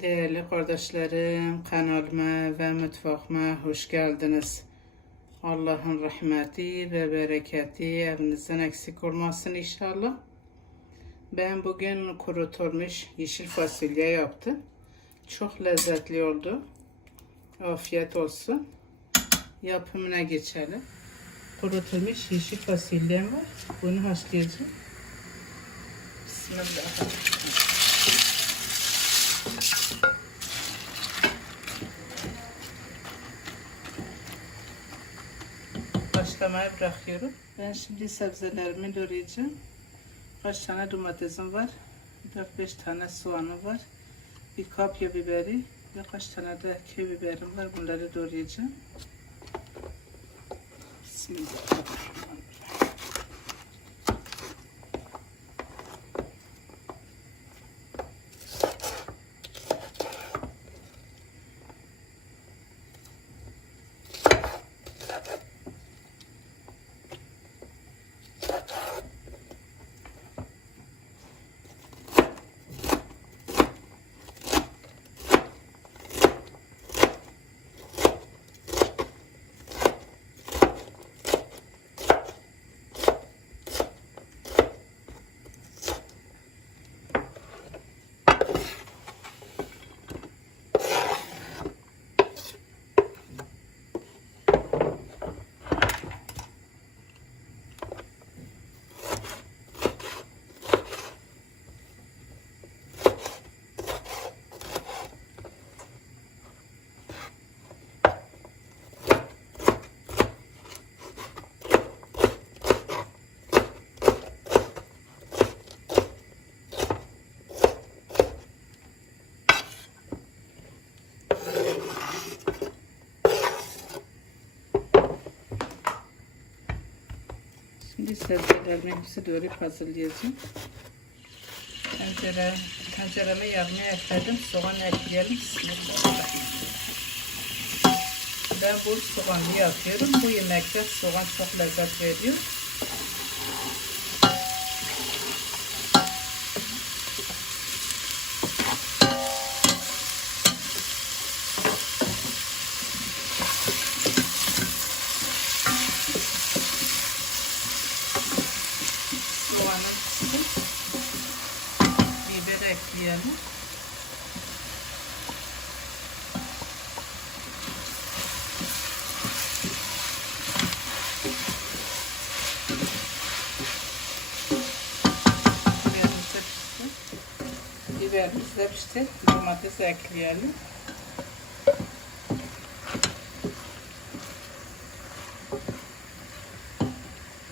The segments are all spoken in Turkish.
Değerli kardeşlerim, kanalıma ve mutfağıma hoş geldiniz. Allah'ın rahmeti ve bereketi evinizden eksik olmasın inşallah. Ben bugün kurutulmuş yeşil fasulye yaptım. Çok lezzetli oldu. Afiyet olsun. Yapımına geçelim. Kurutulmuş yeşil fasulyem var. Bunu haşlayacağım. Bismillahirrahmanirrahim. Başlamaya bırakıyorum. Ben şimdi sebzelerimi doğrayacağım. Kaç tane domatesim var. 4-5 tane soğanım var. Bir kapya biberi ve kaç tane de köy biberim var. Bunları doğrayacağım. Bismillahirrahmanirrahim. Şimdi sebzelerimi hepsi doğrayıp hazırlayacağım. Tencere, tencereme yağını ekledim. Soğan ekleyelim. Bismillahirrahmanirrahim. Ben bu soğanı yapıyorum. Bu yemekte soğan çok lezzet veriyor. Soğanı kıstık. Biber ekleyelim. Biberimiz de pişti. Domates ekleyelim.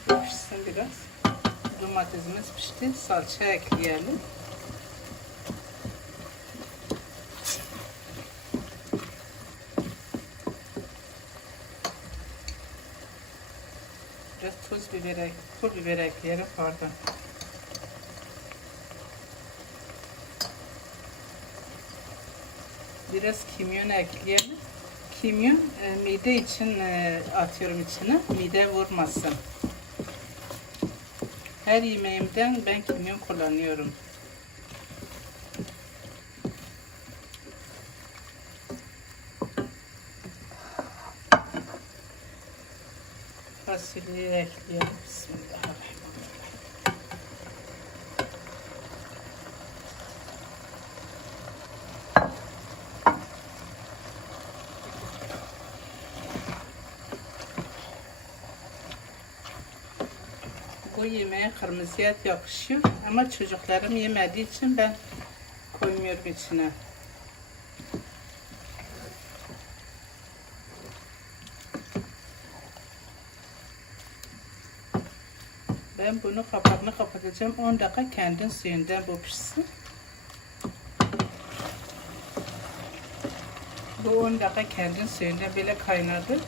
Pişsin biraz. Domatesimiz pişti. Salça ekleyelim. Biraz tuz biber, pul biber ekleyelim pardon. Biraz kimyon ekleyelim. Kimyon e, mide için e, atıyorum içine. Mide vurmasın. Her yemeğimden ben kimyon kullanıyorum. Fasulyeyi ekleyelim. Bismillahirrahmanirrahim. Bu yemeğe kırmızı et yakışıyor ama çocuklarım yemediği için ben koymuyorum içine. Ben bunu kapağını kapatacağım. 10 dakika kendin suyundan bu pişsin. Bu 10 dakika kendin suyundan böyle kaynadı.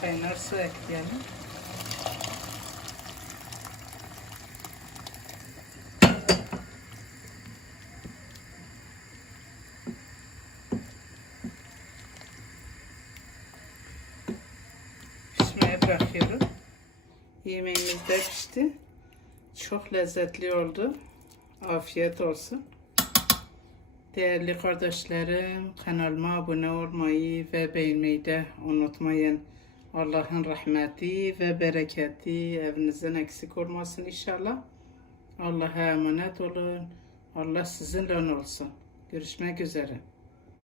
Kaynar su ekleyelim. Bırakıyorum. Yemeğimiz de pişti. Çok lezzetli oldu. Afiyet olsun. Değerli kardeşlerim, kanalıma abone olmayı ve beğenmeyi de unutmayın. Allah'ın rahmeti ve bereketi evinizden eksik olmasın inşallah. Allah'a emanet olun. Allah sizinle olsun. Görüşmek üzere.